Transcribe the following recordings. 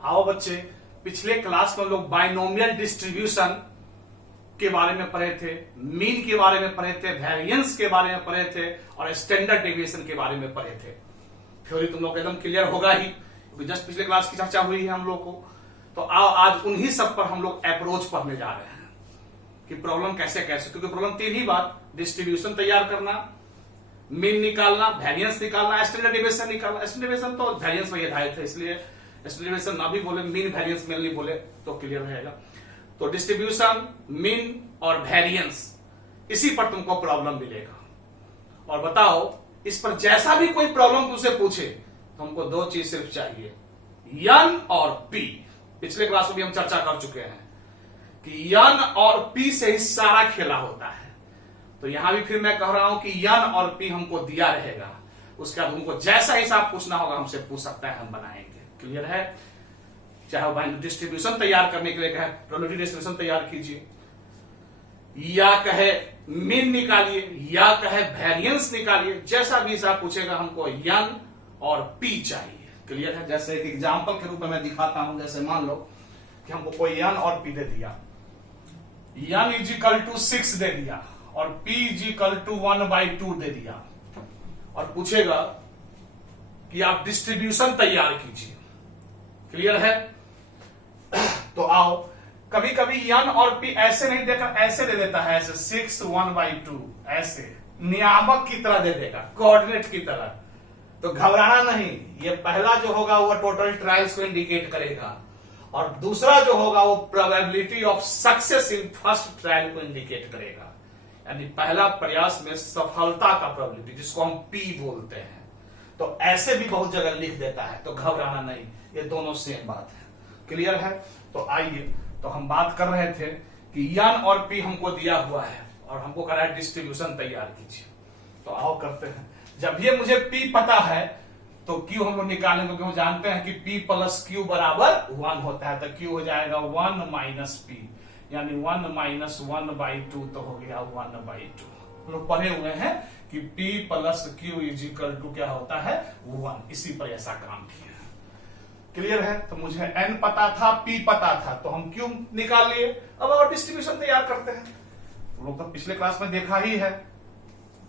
आओ बच्चे, पिछले क्लास में लोग बाइनोमियल डिस्ट्रीब्यूशन के बारे में पढ़े थे, मीन के बारे में पढ़े थे, वेरिएंस के बारे में पढ़े थे और स्टैंडर्ड डेविएशन के बारे में पढ़े थे। थ्योरी तुम लोग एकदम क्लियर होगा ही, क्योंकि जस्ट पिछले क्लास की चर्चा हुई है हम लोग को। तो आओ आज उन्हीं सब पर हम लोग अप्रोच पढ़ने जा रहे हैं कि प्रॉब्लम कैसे कैसे, क्योंकि प्रॉब्लम तीन ही बात, डिस्ट्रीब्यूशन तैयार करना, मीन निकालना, वेरिएंस निकालना, स्टैंडर्ड डेविएशन निकालना। स्टैंडर्ड डेविएशन तो वेरिएंस में आधारित है, इसलिए स्टैंडर्ड डेविएशन ना भी बोले, मीन वेरिएंस मेनली बोले तो क्लियर रहेगा। तो डिस्ट्रीब्यूशन, मीन और वेरिएंस, इसी पर तुमको प्रॉब्लम मिलेगा। और बताओ, इस पर जैसा भी कोई प्रॉब्लम तुमसे पूछे तो हमको दो चीज सिर्फ चाहिए, यन और पी। पिछले क्लास में भी हम चर्चा कर चुके हैं कि यन और पी से ही सारा खेला होता है। तो यहां भी फिर मैं कह रहा हूं कि यन और पी हमको दिया रहेगा, उसके बाद हमको जैसा हिसाब पूछना होगा हमसे पूछ सकता है, हम बनाएंगे। क्लियर है? चाहे वो डिस्ट्रीब्यूशन तैयार करने के लिए कहे प्रोबेबिलिटी डिस्ट्रीब्यूशन तैयार कीजिए, या कहे मीन निकालिए, या कहे वेरिएंस निकालिए, जैसा भी हिसाब पूछेगा हमको यन और पी चाहिए। क्लियर है? जैसे एक एग्जांपल के रूप में मैं दिखाता हूं। जैसे मान लो कि हमको कोई यन और पी दे दिया, यन इज इक्वल टू 6 दे दिया और p इज इक्वल टू 1/2 दे दिया, और पूछेगा कि आप डिस्ट्रीब्यूशन तैयार कीजिए। क्लियर है? तो आओ, कभी कभी यन और पी ऐसे नहीं देकर ऐसे दे देता है, ऐसे 6 1/2, ऐसे नियामक की तरह दे देगा, कोऑर्डिनेट की तरह। तो घबराना नहीं, ये पहला जो होगा वो टोटल ट्रायल्स को इंडिकेट करेगा, और दूसरा जो होगा वो probability of success in first trial को इंडिकेट करेगा। यानी पहला प्रयास में सफलता का प्रोबेबिलिटी, जिसको हम पी बोलते हैं। तो ऐसे भी बहुत जगह लिख देता है, तो घबराना नहीं, ये दोनों सेम बात है। क्लियर है? तो आइए, तो हम बात कर रहे थे कि यन और पी हमको दिया हुआ है और हमको कह रहा है डिस्ट्रीब्यूशन तैयार कीजिए। तो आओ करते हैं। जब ये मुझे पी पता है तो क्यू हम लोग निकालेंगे, क्योंकि हम जानते हैं कि पी प्लस क्यू बराबर 1 होता है। तो क्यू हो जाएगा 1 माइनस पी, यानी 1 माइनस 1/2, तो हो गया 1/2। हम लोग पढ़े हुए हैं कि P plus Q is equal to क्या होता है, 1। इसी पर ऐसा काम किया। क्लियर है? तो मुझे n पता था, P पता था, तो हम क्यू निकाल लिए। अब और डिस्ट्रीब्यूशन तैयार करते हैं। हम लोग तो पिछले क्लास में देखा ही है।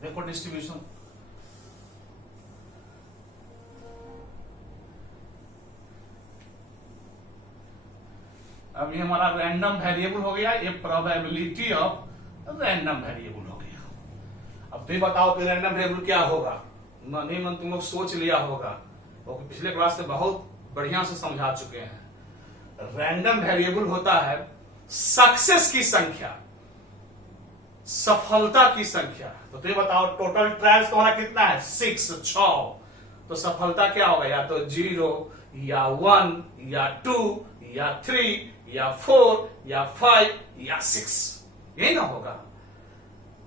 देखो डिस्ट्रीब्यूशन, अब ये हमारा रैंडम वेरिएबल हो गया, ये प्रोबेबिलिटी ऑफ रैंडम वेरिएबल हो गया। अब तुम बताओ कि रैंडम वेरिएबल क्या होगा? नहीं मन तुम लोग सोच लिया होगा, तो पिछले क्लास से बहुत बढ़िया से समझा चुके हैं। रैंडम वेरिएबल होता है सक्सेस की संख्या, सफलता की संख्या। तो तुम बताओ टोटल ट्रायल्स तुम्हारा कितना है? 6। तो सफलता क्या होगा? या तो 0 या 1 या 2 या 3 या 4 या 5 या 6, यही ना होगा।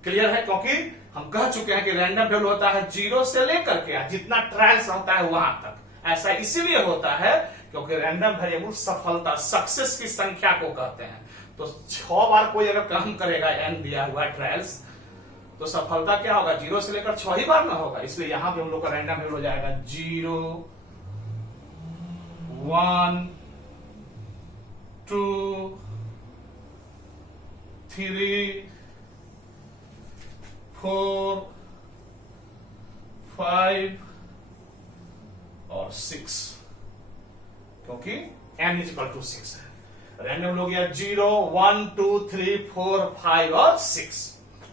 क्लियर है? क्योंकि हम कह चुके हैं कि रैंडम वेरिएबल होता है 0 से लेकर के जितना ट्रायल्स होता है वहां तक। ऐसा इसीलिए होता है क्योंकि रैंडम वेरिएबल सफलता, सक्सेस की संख्या को कहते हैं। तो 6 बार कोई अगर काम करेगा, n दिया हुआ ट्रायल्स, तो सफलता क्या होगा? 0 से लेकर 6 ही बार ना होगा। इसलिए यहां पे हम लोग का रैंडम वेरिएबल हो जाएगा 0 1 2 3 4 5 और 6, क्योंकि n इज इक्वल टू 6 है। रैंडम हो गया 0 1 2 3 4 5 और 6।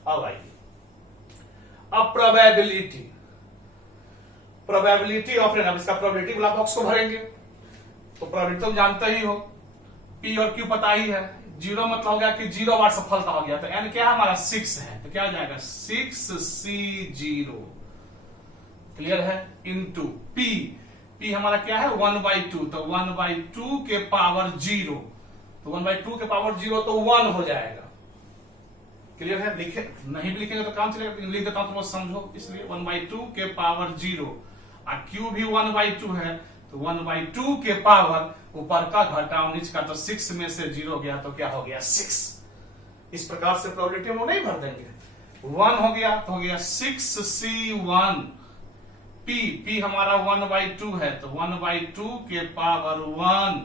अब आइए, अब प्रोबेबिलिटी ऑफ रैंडम, इसका प्रोबेबिलिटी वाला बॉक्स को भरेंगे। तो प्रोबेबिलिटी तुम जानते ही हो, पी और क्यू पता ही है। 0 मतलब हो गया कि 0 बार सफलता हो गया, तो n क्या हमारा 6 है, तो क्या हो जाएगा 6C0। क्लियर है? इनटू p हमारा क्या है 1/2, तो 1/2 के पावर 0, तो 1/2 के पावर 0 तो 1 हो जाएगा। क्लियर है? लिखे नहीं भी लिखेंगे तो काम चलेगा, लिख देता हूं तुम समझो, इसलिए 1/2 के पावर 0, और q भी 1/2 है, तो 1/2 के पावर ऊपर का घटाओ नीचे का, तो 6 में से 0 गया तो क्या हो गया 6। इस प्रकार से प्रोबेबिलिटी हम लोग नहीं भर देंगे। 1 हो गया तो हो गया 6C1। p हमारा 1/2 है, तो 1/2 के पावर 1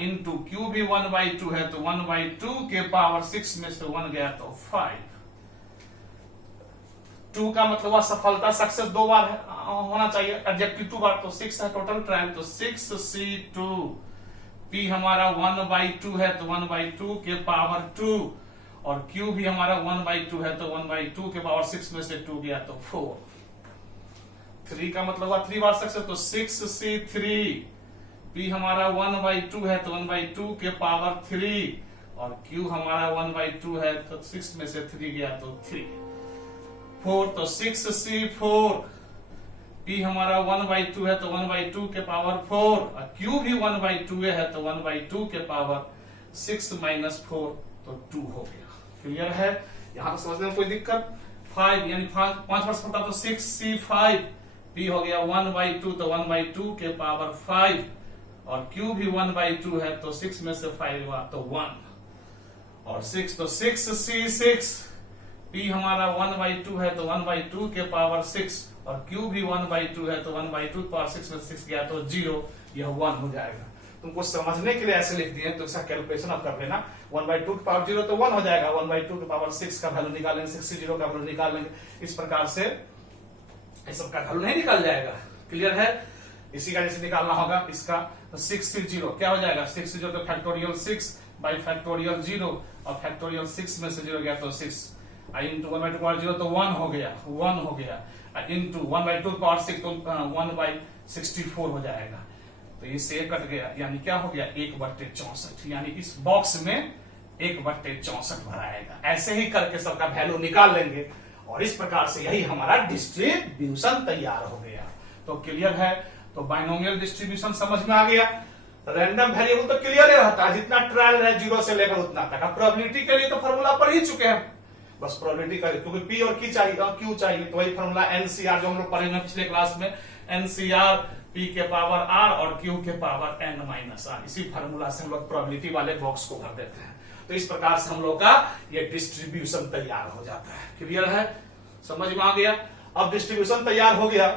इंटू क्यू भी 1/2 है तो 1/2 के पावर 6 में से 1 गया तो 5। 2 का मतलब हुआ सफलता, सक्सेस 2 बार होना चाहिए, एडजेक्टिव 2 बार, तो 6 है टोटल ट्रायल, तो 6C2। P हमारा 1/2 है तो 1/2 के पावर 2, और Q भी हमारा 1/2 है तो 1/2 के पावर 6 में से 2 गया तो 4। 3 का मतलब हुआ 3 बार सक्सेस, तो 6C3। P हमारा 1/2 है तो 1/2 के पावर 3, और Q हमारा 1/2 है तो 6 में से 3 गया तो 3। 4 तो 6C4। P हमारा 1/2 है तो 1/2 के पावर 4, और Q भी 1/2 है तो 1/2 के पावर 6 माइनस 4 तो 2 हो गया। क्लियर है? यहां पर समझने में कोई दिक्कत? 5 यानी 5 वर्ष पड़ता तो 6C5। P हो गया 1/2 तो 1/2 के पावर 5, और Q भी 1/2 है तो 6 में से 5 हुआ तो 1, और 6 तो 6C6। P हमारा 1/2 है तो 1/2 के पावर 6, और Q भी 1/2 है तो 1/2 पावर 6 में से 6 गया तो 0, यह 1 हो जाएगा। तुमको समझने के लिए ऐसे लिख दिए तो इसका कैलकुलेशन आप कर लेना। 1/2 के पावर 0 तो 1 हो जाएगा, 1/2 के पावर 6 का वैल्यू निकालेंगे, 60 का वैल्यू निकालेंगे, इस प्रकार से इस सब का वैल्यू नहीं निकल जाएगा। क्लियर है? इसी का जैसे निकालना होगा इसका, तो 6C0 क्या हो जाएगा, 6C0 का फैक्टोरियल 6 बाई फैक्टोरियल 0, और फैक्टोरियल 6 में से 0 गया तो 6, इंटू 1/2 पावर 0 तो 1 हो गया, 1 हो गया, इंटू 1/2 पावर 6 तो 1/64 हो जाएगा। तो इससे कट गया, यानी क्या हो गया, 1/64, यानी इस बॉक्स में 1/64 भराएगा। ऐसे ही करके सबका वैल्यू निकाल लेंगे, और इस प्रकार से यही हमारा डिस्ट्रीब्यूशन तैयार हो गया। तो क्लियर है? तो बाइनोमियल डिस्ट्रीब्यूशन समझ में आ गया। रैंडम वेरिएबल तो क्लियर ही रहता है, जितना ट्रायल है 0 से लेकर उतना तक। अब प्रोबेबिलिटी के लिए तो फॉर्मूला पढ़ ही चुके हैं, बस प्रोबेबिलिटी का, क्योंकि P और Q चाहिए तो वही फॉर्मूला NCR जो हम लोग पढ़े हैं पिछले क्लास में, NCR P के पावर R और Q के पावर N-R, इसी फॉर्मूला से हम लोग प्रोबेबिलिटी वाले बॉक्स को भर देते हैं। तो इस प्रकार से हम लोग का ये डिस्ट्रीब्यूशन तैयार हो जाता है। क्लियर है? समझ में आ गया? अब डिस्ट्रीब्यूशन तैयार हो गया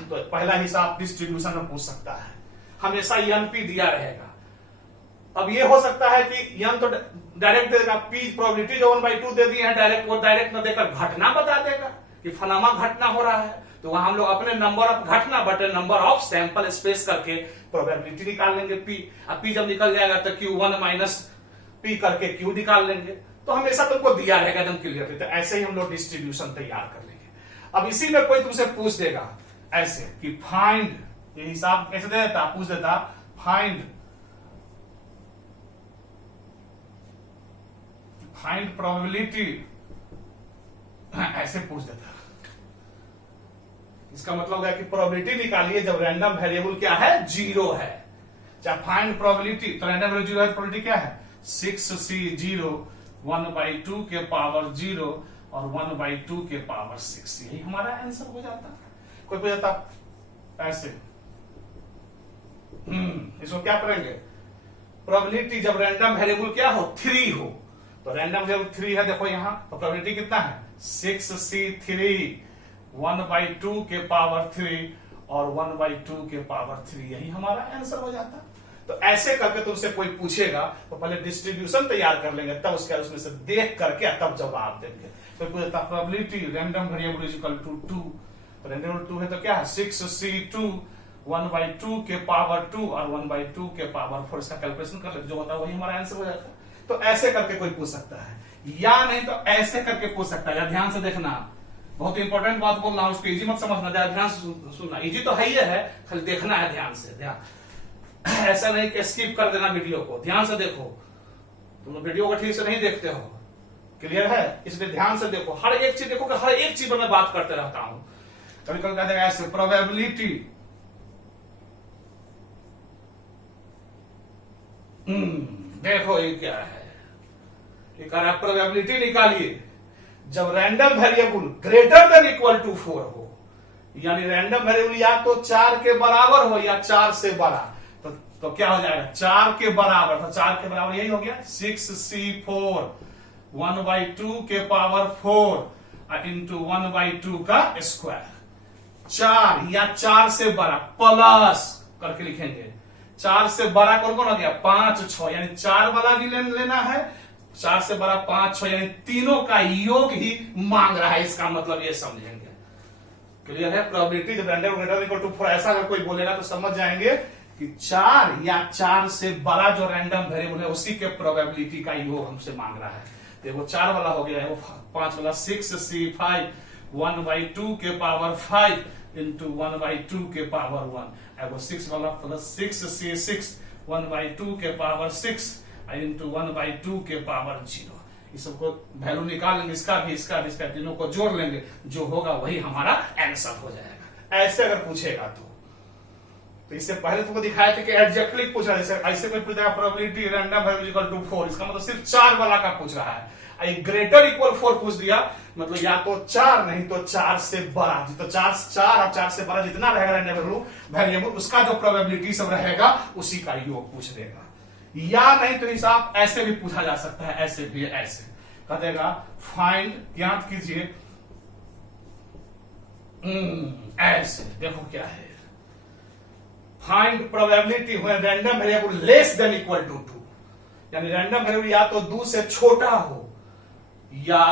तो पहला हिसाब डिस्ट्रीब्यूशन में पूछ सकता है, हमेशा NP दिया रहेगा। अब ये हो सकता है कि N तो डायरेक्ट देगा, P प्रोबेबिलिटी जो 1/2 दे दिए हैं डायरेक्ट, वो डायरेक्ट न देकर घटना बता देगा कि फलाना घटना हो रहा है, तो वहां हम लोग अपने नंबर ऑफ घटना बटे नंबर ऑफ सैंपल स्पेस करके प्रोबेबिलिटी निकाल लेंगे P। अब P जब निकल जाएगा तो Q1 माइनस P करके Q निकाल लेंगे, तो हमेशा तुमको दिया रहेगा एकदम क्लियर। तो ऐसे ही हम लोग डिस्ट्रीब्यूशन तैयार कर लेंगे। अब इसी में कोई तुमसे पूछ देगा ऐसे कि फाइंड, ये हिसाब कैसे दे देता, पूछ देता फाइंड प्रोबेबिलिटी, ऐसे पूछ देता। इसका मतलब है कि प्रोबेबिलिटी निकालिए जब रैंडम वेरिएबल क्या है, 0 है। चाहे फाइंड प्रोबेबिलिटी, तो रैंडम वेरिएबल 0 है, प्रोबेबिलिटी क्या है, 6C0 1/2 के पावर 0 और 1/2 के पावर 6, यही हमारा आंसर हो जाता। कोई पूछ जाता ऐसे, इसको क्या करेंगे, प्रोबेबिलिटी जब रैंडम वेरिएबल क्या हो, 3 हो, तो रैंडम वेरिएबल 3 है, देखो यहां, तो प्रोबेबिलिटी कितना है, 6C3 1/2 के पावर 3 और 1/2 के पावर 3, यही हमारा आंसर हो जाता। तो ऐसे करके तुमसे कोई पूछेगा तो पहले डिस्ट्रीब्यूशन तैयार कर लेंगे, तब उसके उसमें से देख करके तब जवाब देंगे। तो पूछता probability random variable is equal to 2, तो रैंडम वेरिएबल 2 है तो क्या है, 6C2 1/2 के पावर 2 और 1/2 के पावर 4, इसका कैलकुलेशन कर लेते, जो होता है वही हमारा आंसर हो जाता है। तो ऐसे करके कोई पूछ सकता है, या नहीं तो ऐसे करके पूछ सकता है। ध्यान से देखना, बहुत इंपॉर्टेंट बात बोल रहा हूं, उसको इजी मत समझना, ध्यान से सुनना। इजी तो है ही है, खाली देखना है ध्यान से। ध्यान, ऐसा नहीं कि स्किप कर देना वीडियो को, ध्यान से देखो। तुम वीडियो को ठीक से नहीं देखते हो, क्लियर है? इसलिए ध्यान से देखो, हर एक चीज देखो कि हर एक चीज पर मैं बात करते रहता हूं। कभी कभी कहते हैं ऐसे, प्रोबेबिलिटी देखो ये क्या है, ये कह रहा है प्रोबेबिलिटी निकालिए जब random variable greater than equal to 4 हो, यानी रैंडम वेरिएबल या तो 4 के बराबर हो या 4 से बड़ा, तो क्या हो जाएगा, 4 के बराबर, तो 4 के बराबर यही हो गया 6C4 1/2 के पावर 4 इंटू 1/2 का स्क्वायर, 4 या 4 से बड़ा प्लस करके लिखेंगे 4 से बड़ा कौन कौन आ गया, 5 6, यानी 4 वाला भी लेना है, 4 से बड़ा 5 6, यानी तीनों का योग ही मांग रहा है, इसका मतलब ये समझेंगे। क्लियर है? प्रोबेबिलिटी जब रैंडम ग्रेटर इक्वल टू 4 ऐसा अगर कोई बोलेगा तो समझ जाएंगे कि 4 या 4 से बड़ा जो रैंडम वेरिएबल है उसी के प्रोबेबिलिटी का योग हमसे मांग रहा है। तो वो 4 वाला हो गया है, वो 5 वाला 6c5 1/2 के पावर 5 इंटू 1/2 के पावर 1, वो 6 वाला प्लस 6c6 1/2 के पावर 6 इंटू 1/2 के पावर 0। इस सबको वैल्यू निकाल लेंगे, इसका भी इसका तीनों को जोड़ लेंगे, जो होगा वही हमारा आंसर हो जाएगा। ऐसे अगर पूछेगा तो इससे पहले तुमको दिखाया था कि एग्जैक्टली पूछ रहा है, जैसे ऐसे कोई पूछेगा probability random variable equal to 4, इसका मतलब सिर्फ 4 वाला का पूछ रहा है। ग्रेटर इक्वल 4 पूछ दिया, मतलब या तो 4 नहीं तो 4 से बड़ा, तो 4 और 4 से बड़ा जितना रहेगा रैंडम वेरिएबल उसका जो प्रोबेबिलिटी सब रहेगा उसी का योग पूछ देगा। या नहीं तो हिसाब ऐसे भी पूछा जा सकता है, ऐसे भी ऐसे कह देगा फाइंड, ज्ञात कीजिए, ऐसे देखो क्या है, find probability when random variable less than equal to 2, यानी रैंडम वेरिएबल या तो 2 से छोटा हो या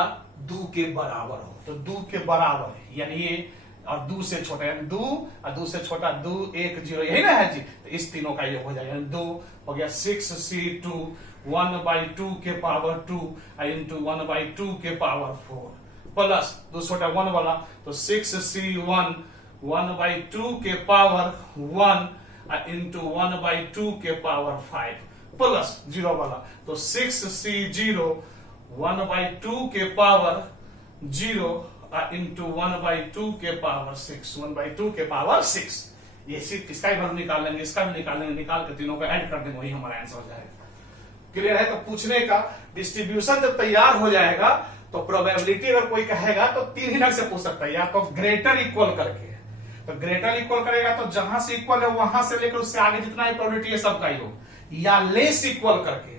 2 के बराबर हो। तो 2 के बराबर है यानी ये, और 2 से छोटा यानी 2 और 2 से छोटा 2 1 0, यही ना है जी। तो इस तीनों का योग हो जाएगा, 2 हो गया 6c2 1/2 के पावर 2 इंटू 1/2 के पावर 4 प्लस 2 छोटा 1 वाला तो 6c1 1/2 के पावर 1 इंटू 1/2 के पावर 5 प्लस 0 वाला तो 6c0 1/2 के पावर 0 इंटू 1/2 के पावर 6 1/2 के पावर 6। ये सिर्फ इसका ही वैल्यू निकाल लेंगे, इसका भी निकाल लेंगे, निकाल के तीनों का ऐड कर देंगे, वही हमारा आंसर हो जाएगा। क्लियर है? तो पूछने का डिस्ट्रीब्यूशन जब तैयार हो जाएगा तो प्रोबेबिलिटी अगर कोई कहेगा तो 3 ही ढंग से पूछ सकता है, या तो ग्रेटर इक्वल करके, तो ग्रेटर इक्वल करेगा तो जहां से इक्वल है वहां से लेकर उससे आगे जितना ही प्रोबेबिलिटी है सबका योग, या लेस इक्वल करके,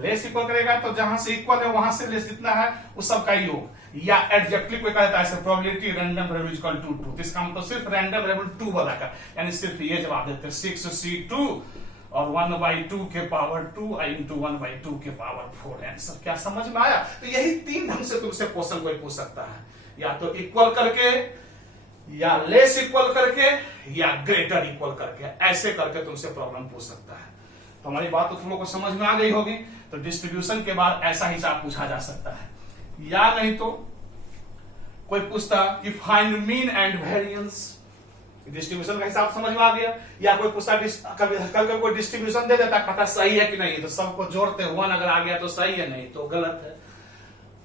लेस इक्वल करेगा तो जहां से इक्वल है वहां से लेस जितना है उस सबका योग, या एग्जैक्टली कोई कहता है probability random variable equal to 2, तो इसका मतलब सिर्फ रैंडम वेरिएबल 2 वाला का, यानी सिर्फ ये जवाब देते हैं 6c2 और 1/2 के पावर 2 इंटू 1/2 के पावर 4। आंसर क्या समझ में आया? तो यही 3 ढंग से तुमसे क्वेश्चन कोई पूछ सकता है, या तो इक्वल करके, या लेस इक्वल करके, या ग्रेटर इक्वल करके, ऐसे करके तुमसे प्रॉब्लम पूछ सकता है। तो हमारी बात तो तुम लोग को समझ में आ गई होगी। तो डिस्ट्रीब्यूशन के बाद ऐसा हिसाब पूछा जा सकता है, या नहीं तो कोई पूछता कि find mean and variance, distribution का हिसाब समझ में आ गया। या कोई पूछता कभी कोई डिस्ट्रीब्यूशन दे देता, कहता सही है कि नहीं, तो सबको जोड़ते 1 अगर आ गया तो सही है, नहीं तो गलत है।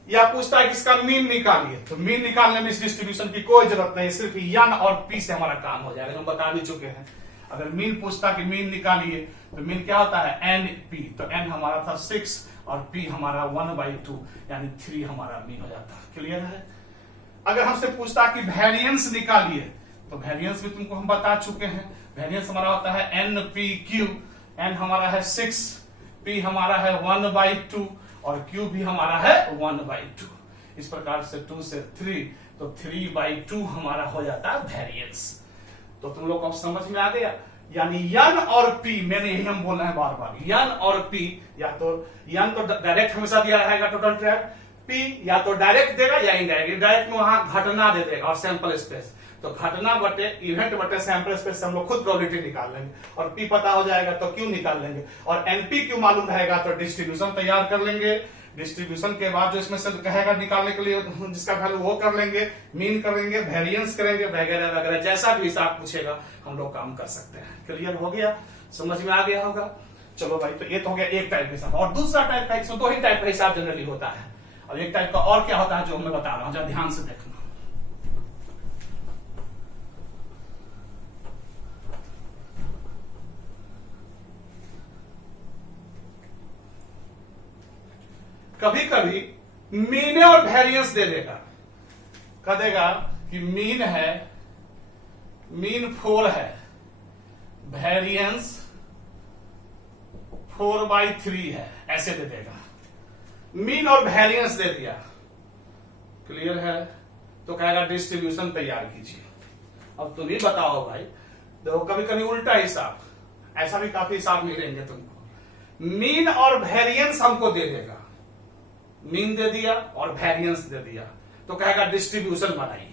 या पूछता है कि इसका मीन निकालिए, तो मीन निकालने में इस डिस्ट्रीब्यूशन की कोई जरूरत नहीं, सिर्फ एन और पी से हमारा काम हो जाएगा, हम बता भी चुके हैं। अगर मीन पूछता कि मीन निकालिए तो मीन क्या होता है, एन पी, तो एन हमारा था 6 और पी हमारा 1/2 यानी 3 हमारा मीन हो जाता है। क्लियर है? अगर हमसे पूछता कि वेरिएंस निकालिए, तो वेरिएंस भी तुमको हम बता चुके हैं, वेरिएंस हमारा होता है एन पी क्यू, एन हमारा है 6, पी हमारा है 1/2 और क्यू भी हमारा है 1/2। इस प्रकार से 2 से 3 तो 3/2 हमारा हो जाता है वेरिएंस। तो तुम लोग को समझ में आ गया, यानी यन और पी, मैंने यही हम बोल रहे हैं बार बार, यन और पी, या तो यन तो डायरेक्ट हमेशा दिया रहेगा टोटल ट्रैक, पी या तो डायरेक्ट देगा या इनडायरेक्ट, डायरेक्ट में वहां घटना दे देगा और सैंपल स्पेस, तो घटना बटे इवेंट बटे सैंपल स्पेस से हम लोग खुद प्रोबेबिलिटी निकाल लेंगे, और पी पता हो जाएगा तो क्यू निकाल लेंगे, और एनपी क्यू मालूम रहेगा तो डिस्ट्रीब्यूशन तैयार कर लेंगे। डिस्ट्रीब्यूशन के बाद जो इसमें से कहेगा निकालने के लिए जिसका वैल्यू वो कर लेंगे, मीन करेंगे, वेरिएंस करेंगे, वगैरह वगैरह, जैसा भी हिसाब पूछेगा हम लोग काम कर सकते हैं। क्लियर हो गया? समझ में आ गया होगा? चलो भाई, तो ये तो हो गया एक टाइप का हिसाब। और दूसरा टाइप का, इसमें 2 ही टाइप का हिसाब जनरली होता है, और एक टाइप का और क्या होता है जो मैं बता रहा हूं, जरा ध्यान से देखना। कभी कभी मीन और वेरिएंस दे देगा, कह देगा कि मीन है, मीन 4 है, वेरिएंस 4/3 है, ऐसे दे देगा। मीन और वेरिएंस दे दिया, क्लियर है? तो कहेगा डिस्ट्रीब्यूशन तैयार कीजिए। अब तुम ही बताओ भाई, देखो कभी कभी उल्टा हिसाब, ऐसा भी काफी हिसाब मिलेंगे तुमको। मीन और वेरिएंस हमको दे देगा, मीन दे दिया और वेरिएंस दे दिया, तो कहेगा डिस्ट्रीब्यूशन बनाइए।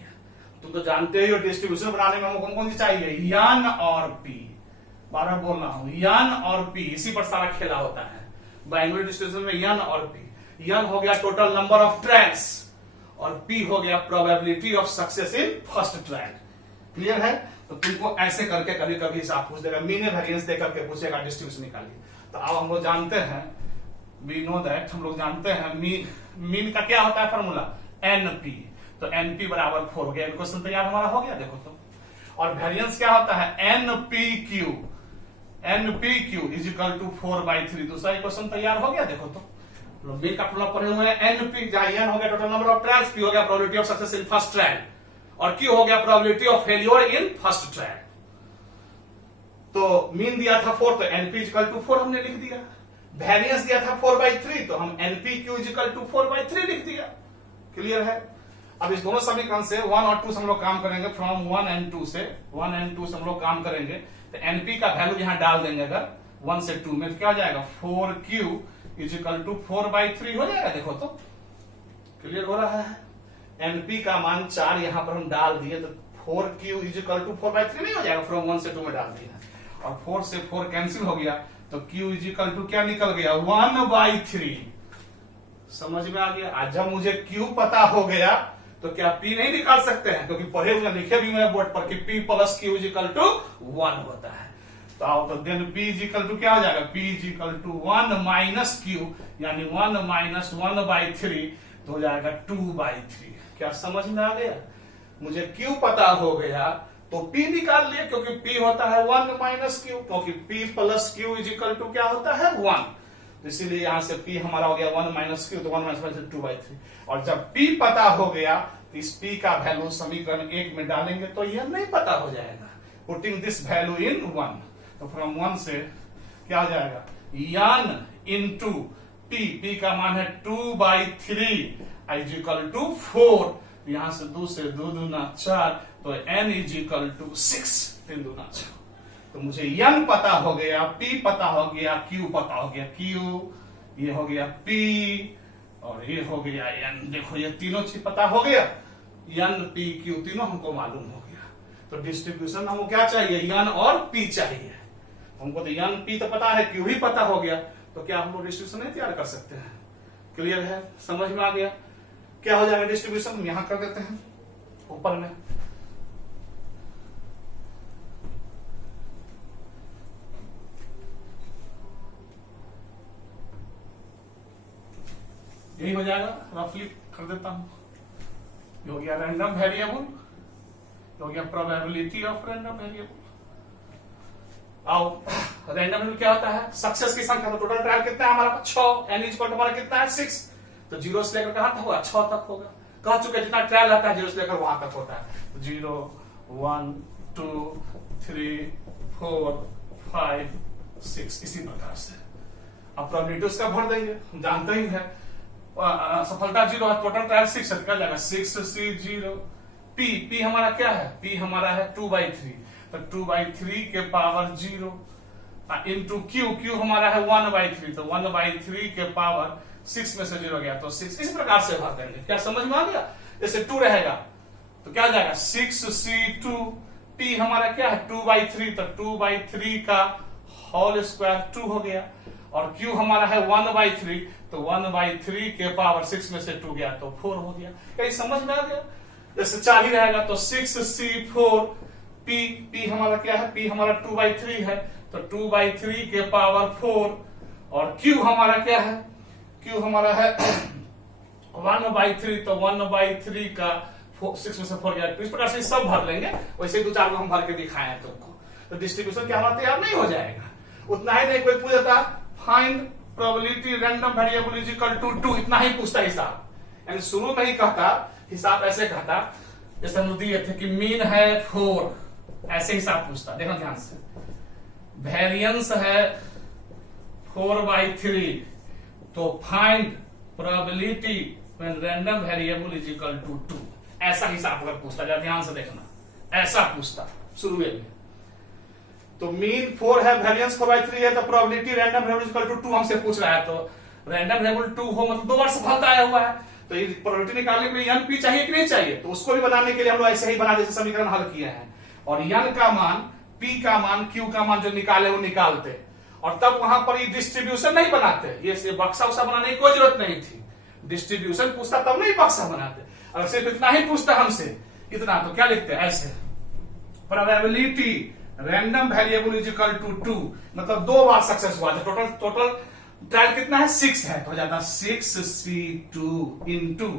तुम तो जानते ही हो डिस्ट्रीब्यूशन बनाने में हमको कौन सी चाहिए, यन और पी। बार बोल रहा हूं, यन और पी, इसी पर सारा खेला होता है बाइनरी डिस्ट्रीब्यूशन में। यन और पी, यन हो गया टोटल नंबर ऑफ ट्रायल्स और पी हो गया probability of success in first trial. Clear है? तो तुमको ऐसे करके कभी कभी हिसाब पूछ देगा, मीन वेरिएंस देकर के पूछेगा डिस्ट्रीब्यूशन निकालिए। तो अब हम लोग जानते हैं, वी नो दैट, हम लोग जानते हैं मीन का क्या होता है फॉर्मूला, एनपी। तो एनपी बराबर 4 हो गया, क्वेश्चन तैयार हमारा हो गया। देखो तो, और वेरिएंस क्या होता है, एनपीक्यू, एनपीक्यू इज इक्वल टू 4/3। दूसरा क्वेश्चन तैयार हो गया। देखो तो मीन का फॉर्मूला पढ़े हुए हैं, एनपी, जहां एन हो गया total number of trials, P हो गया probability of success in first trial और क्यू हो गया probability of failure in first trial. तो मीन दिया था 4, तो एनपी इज इक्वल टू 4 हमने लिख दिया। वेरिएंस दिया था 4/3, तो हम एनपीक्यू इज इक्वल टू 4/3 लिख दिया। क्लियर है? अब इस दोनों समीकरण से 1 और 2 से हम लोग काम करेंगे, फ्रॉम 1 and 2 से, 1 and 2 से हम लोग काम करेंगे। तो एनपी का वैल्यू यहां डाल देंगे अगर 1 से 2 में, तो क्या हो जाएगा, 4q इज इक्वल टू 4/3 हो जाएगा। देखो तो क्लियर हो रहा है। एनपी का मान 4 यहां पर हम डाल दिए, तो 4q इज इक्वल टू 4/3 नहीं हो जाएगा, फ्रॉम 1 से 2 में डाल दिया और 4 से 4 कैंसिल हो गया, तो q इज इक्वल टू क्या निकल गया, 1/3। समझ में आ गया? आज जब मुझे q पता हो गया तो क्या p नहीं निकाल सकते हैं, क्योंकि पढ़े हुए लिखे भी हुए बोर्ड पर कि p plus q is equal to 1 होता है। तो आओ तो then p is equal to क्या हो जाएगा, p is equal to 1 minus q, यानी 1 माइनस 1/3 तो हो जाएगा 2/3। क्या समझ में आ गया? मुझे q पता हो गया तो p निकाल लिया, क्योंकि p होता है 1 माइनस q, क्योंकि p plus q is equal to क्या होता है, 1। इसीलिए यहां से p हमारा हो गया 1 माइनस q, तो 1 माइनस 2/3। और जब p पता हो गया तो इस p का वैल्यू समीकरण 1 में डालेंगे तो यह नहीं पता हो जाएगा, पुटिंग दिस वैल्यू इन 1। तो फ्रॉम 1 से क्या हो जाएगा, यन इंटू p का मान है 2/3 इज इक्वल टू 4। यहां से 2 से 2 दूना 4, तो n इज इक्वल टू 6, 3 दूना 6। तो मुझे n पता हो गया, p पता हो गया, q पता हो गया, q ये हो गया p और ये हो गया n। देखो ये तीनों चीज पता हो गया, n p q तीनों हमको मालूम हो गया। तो डिस्ट्रीब्यूशन हमको क्या चाहिए, n और p चाहिए। हमको तो n p तो पता है, q भी पता हो गया, तो क्या हम लोग डिस्ट्रीब्यूशन नहीं तैयार कर सकते हैं? क्लियर है? समझ में आ गया? क्या हो जाएगा डिस्ट्रीब्यूशन, हम यहां कर देते हैं ऊपर में। यही हो जाएगा, रफली कर देता हूं। ये हो गया रैंडम वेरिएबल, हो गया प्रोबेबिलिटी ऑफ रैंडम वेरिएबल। आओ रैंडम वेरिएबल क्या होता है, सक्सेस की संख्या। तो टोटल ट्रायल कितना है हमारा, 6। n इक्वल टू हमारा कितना है, 6। तो 0 से लेकर कहां तक होगा, 6 तक होगा। कह चुके जितना ट्रायल रहता है 0 से लेकर वहां तक होता है। 0 1 2 3 4 5 6 इसी प्रकार से। अब प्रोबेबिलिटी उसका भर देंगे, हम जानते ही है सफलता 0 है, टोटल ट्रायल 6 है, क्या जाएगा 6C0। p हमारा क्या है, p हमारा है 2/3, तो 2/3 के पावर 0 इंटू q हमारा है 1/3, तो 1/3 के पावर 6 में से 0 गया तो 6। इस प्रकार से भर देंगे। क्या समझ में आ गया? जैसे 2 रहेगा तो क्या जाएगा 6C2। p हमारा क्या है 2/3, तो 2/3 का होल स्क्वायर 2 हो गया, और q हमारा है 1/3, तो 1/3 के पावर 6 में से 2 गया तो 4 हो गया। कहीं समझ में आ गया? जैसे 4 ही रहेगा तो 6C4। p हमारा क्या है, p हमारा 2/3 है, तो 2/3 के पावर 4, और q हमारा क्या है, q हमारा है 1/3, तो 1/3 का 6 में से 4 गया। तो इस प्रकार से सब भर लेंगे, वैसे 2-4 को हम भर के दिखाए हैं तुमको। तो डिस्ट्रीब्यूशन क्या हमारा तैयार नहीं हो जाएगा। उतना ही नहीं, कोई पूछता find probability random variable is equal to 2, इतना ही पूछता हिसाब। यानी शुरू में ही कहता हिसाब, ऐसे कहता जैसे हम दिए थे कि मीन है 4, ऐसे हिसाब पूछता। देखो ध्यान से, वेरिएंस है 4/3, तो find probability when random variable is equal to 2, ऐसा हिसाब अगर पूछता, ध्यान से देखना, ऐसा पूछता शुरू में। तो मीन 4 है, वेरिएंस 4/3 है, तो probability random variable equal to 2 हमसे पूछ रहा है, तो रैंडम वेरिएबल 2 हो मतलब 2 बार सफलता आया हुआ है, तो ये प्रोबेबिलिटी निकालने के लिए n p चाहिए कि नहीं चाहिए, तो उसको भी बनाने के लिए हम लोग ऐसे ही बना जैसे समीकरण हल किए हैं, और n का मान, p का मान, q का मान जो निकाले वो निकालते, और तब वहां पर ये डिस्ट्रीब्यूशन नहीं बनाते, ये बक्सा उक्सा बनाने की कोई जरूरत नहीं थी, डिस्ट्रीब्यूशन पूछता तब नहीं बक्सा बनाते, अगर सिर्फ इतना ही पूछता हमसे इतना, तो क्या लिखते ऐसे, probability random variable is equal to 2, मतलब 2 बार सक्सेस हुआ था, टोटल ट्रायल कितना है 6 है, तो हो जाता 6c2 इंटू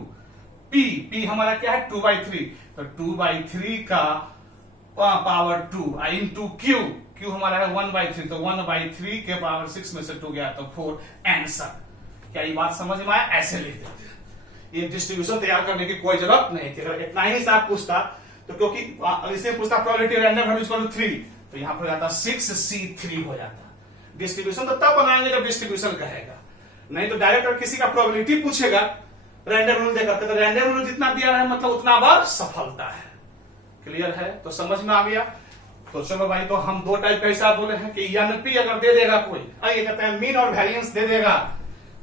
p हमारा क्या है 2/3, तो 2/3 का पावर 2 इंटू q हमारा है 1/3, तो 1/3 के पावर 6 में से 2 गया तो 4 आंसर। क्या ये बात समझ में आया? ऐसे लिख देते, ये डिस्ट्रीब्यूशन तैयार करने की कोई जरूरत नहीं थी, अगर इतना ही हिसाब पूछता तो, क्योंकि इसे पूछता probability random variable equal to 3, तो यहां पर जाता 6c3 हो जाता। डिस्ट्रीब्यूशन तो तब बनाएंगे जब डिस्ट्रीब्यूशन कहेगा, नहीं तो डायरेक्ट अगर किसी का प्रोबेबिलिटी पूछेगा रैंडम रूल देकर, तो रैंडम रूल जितना दिया है मतलब उतना बार सफलता है। क्लियर है? तो समझ में आ गया। तो चलो भाई, तो हम 2 टाइप का हिसाब बोले हैं कि एनपी अगर दे देगा कोई, ये कहते हैं मीन और वेरिएंस दे देगा,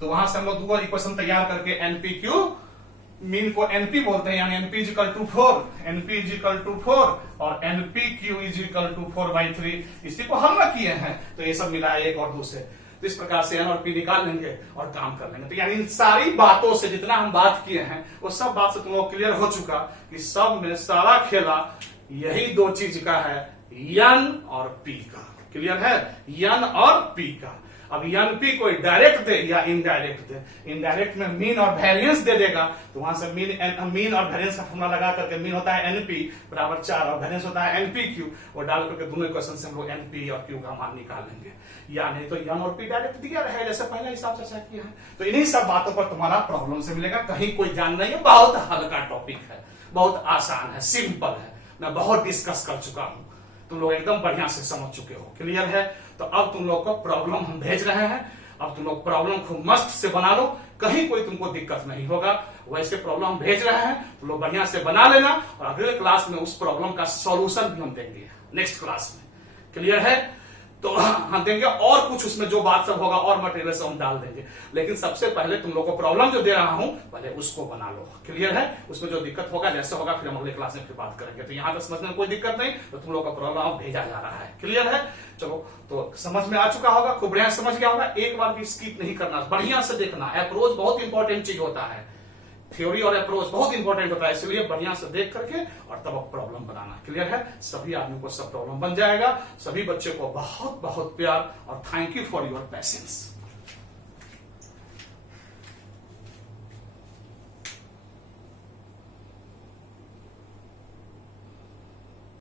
तो वहां से हम लोग 2 इक्वेशन तैयार करके एनपी क्यू, मीन को एनपी बोलते हैं, यानी NP is equal to 4, NP is equal to 4 और NP Q is equal to 4/3, इसी को हम ना किए हैं, तो ये सब मिला है 1 और 2 से, तो इस प्रकार से एन और पी निकाल लेंगे और काम कर लेंगे। तो यानी इन सारी बातों से जितना हम बात किए हैं वो सब बात से तुम लोग क्लियर हो चुका कि सब में सारा खेला यही 2 चीज का है, एन और पी का। क्लियर है? एन और पी का। अब एनपी कोई डायरेक्ट दे या इनडायरेक्ट दे, इनडायरेक्ट में मीन और वेरिएंस दे देगा, तो वहां से मीन और वेरिएंस का फॉर्मूला लगा करके मीन होता है एनपी बराबर 4 और वेरिएंस होता है एनपी क्यू, और डाल करके दोनों इक्वेशन से हम लोग एनपी और क्यू का मान निकालेंगे, या नहीं तो एन और पी डायरेक्ट दिया रहेगा जैसे पहले हिसाब चर्चा किया है। तो इन्हीं सब बातों पर तुम्हारा प्रॉब्लम से मिलेगा, कहीं कोई जान नहीं है, बहुत हल्का टॉपिक है, बहुत आसान है, सिंपल है, मैं बहुत डिस्कस कर चुका हूं, तुम लोग एकदम बढ़िया से समझ चुके हो। क्लियर है? तो अब तुम लोग को प्रॉब्लम हम भेज रहे हैं, अब तुम लोग प्रॉब्लम खूब मस्त से बना लो, कहीं कोई तुमको दिक्कत नहीं होगा। वैसे प्रॉब्लम हम भेज रहे हैं, तुम लोग बढ़िया से बना लेना, और अगले क्लास में उस प्रॉब्लम का सॉल्यूशन भी हम देंगे नेक्स्ट क्लास में। क्लियर है? तो हम देंगे और कुछ उसमें जो बात सब होगा और मटेरियल से हम डाल देंगे, लेकिन सबसे पहले तुम लोग को प्रॉब्लम जो दे रहा हूं पहले उसको बना लो। क्लियर है? उसमें जो दिक्कत होगा जैसे होगा फिर हम अगले क्लास में फिर बात करेंगे। तो यहां तक समझने में कोई दिक्कत नहीं, तो तुम लोग का प्रॉब्लम भेजा जा रहा है। क्लियर है? चलो, तो समझ में आ चुका होगा, खूब बढ़िया समझ गया होगा। एक बार भी स्किप नहीं करना, बढ़िया से देखना। अप्रोच बहुत इंपॉर्टेंट चीज होता है, थ्योरी और अप्रोच बहुत इंपॉर्टेंट होता है, इसलिए बढ़िया से देख करके और तब प्रॉब्लम बनाना। क्लियर है? सभी आदमी को सब प्रॉब्लम बन जाएगा। सभी बच्चे को बहुत बहुत प्यार और thank you for your patience.